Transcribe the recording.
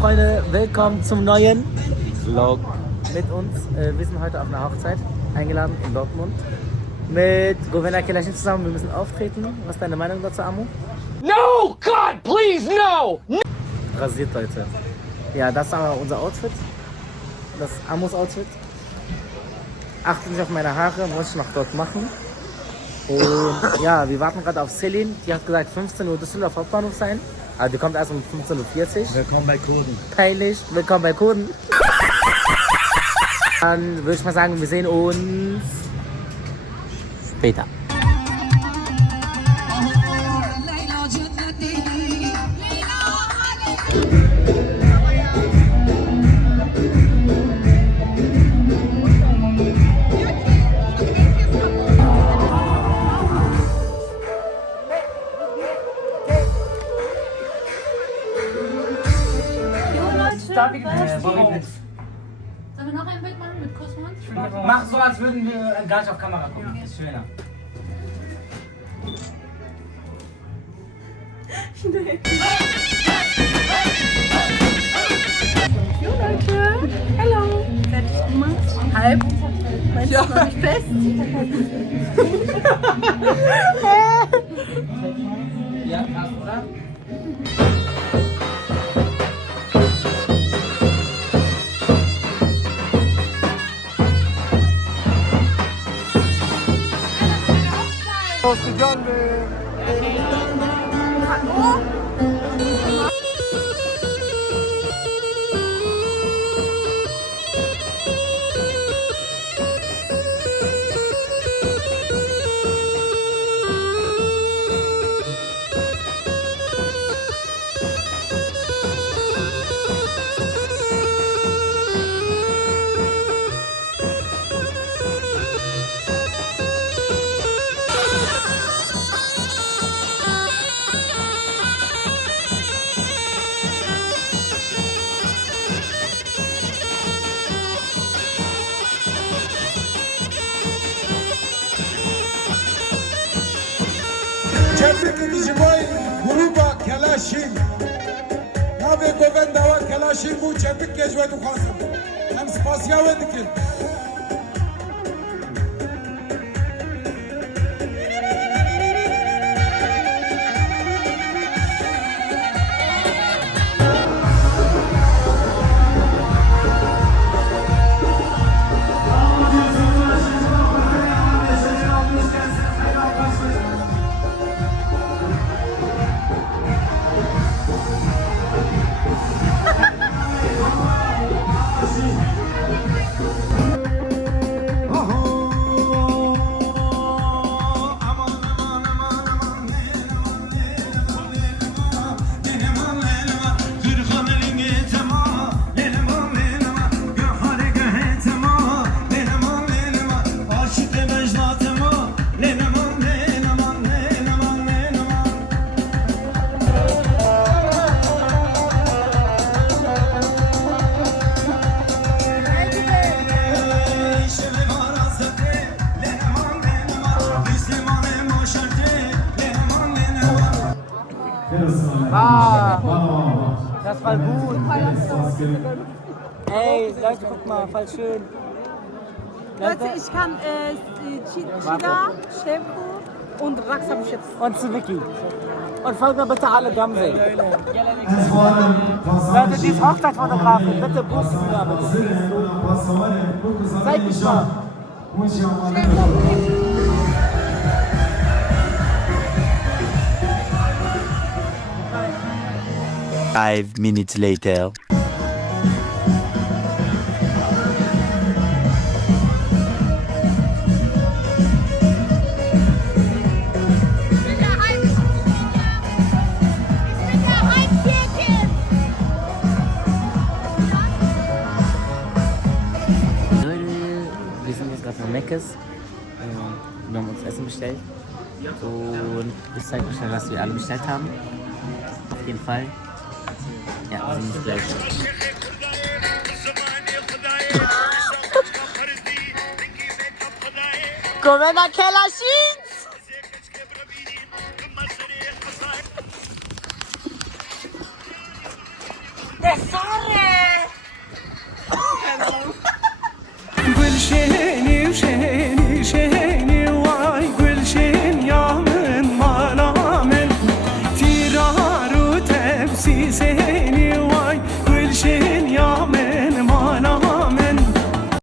Freunde, willkommen zum neuen Vlog mit uns. Wir sind heute auf einer Hochzeit eingeladen in Dortmund mit Govena Kelashin zusammen. Wir müssen auftreten. Was ist deine Meinung dazu, Amu? No, God, please, no! Rasiert, Leute. Ja, das ist aber unser Outfit. Das ist Amus Outfit. Achten Sie auf meine Haare, muss ich noch dort machen. Und ja, wir warten gerade auf Celine. Die hat gesagt 15 Uhr Düsseldorf Hauptbahnhof sein. Aber die kommt erst um 15.40 Uhr. Willkommen bei Kurden. Peinlich. Willkommen bei Kurden. Dann würde ich mal sagen, wir sehen uns später. Sollen wir noch ein Bild machen mit Kussmund? Mach so, als würden wir gar nicht auf Kamera gucken. Okay. Ist schöner. Jo Leute, hallo. Fertig gemacht. Halb. Meinst du noch nicht fest? Ja, passt, oder? Tebrik edicimay gruba Kelaşin. Nave Govendava Kelaşin bu tebrik gecve dukhasın. Hem spasya ve dikin. Das war gut. Ey, Leute, guck mal, voll schön. Leute, ich kann Chida, Shevko und Rax habe ich jetzt. Und Ziviki. Und folgt mir bitte alle Gamse. Leute, die ist Hochzeitsfotografin. Bitte boosten wir bitte. Seid nicht mal. 5 minutes later. Wir sind jetzt gerade bei Meckes. Wir haben uns Essen bestellt. Und ich zeige euch dann, was wir alle bestellt haben. Auf jeden Fall. Ja, wir sehen uns gleich. Govena Kelashin! Gülşehir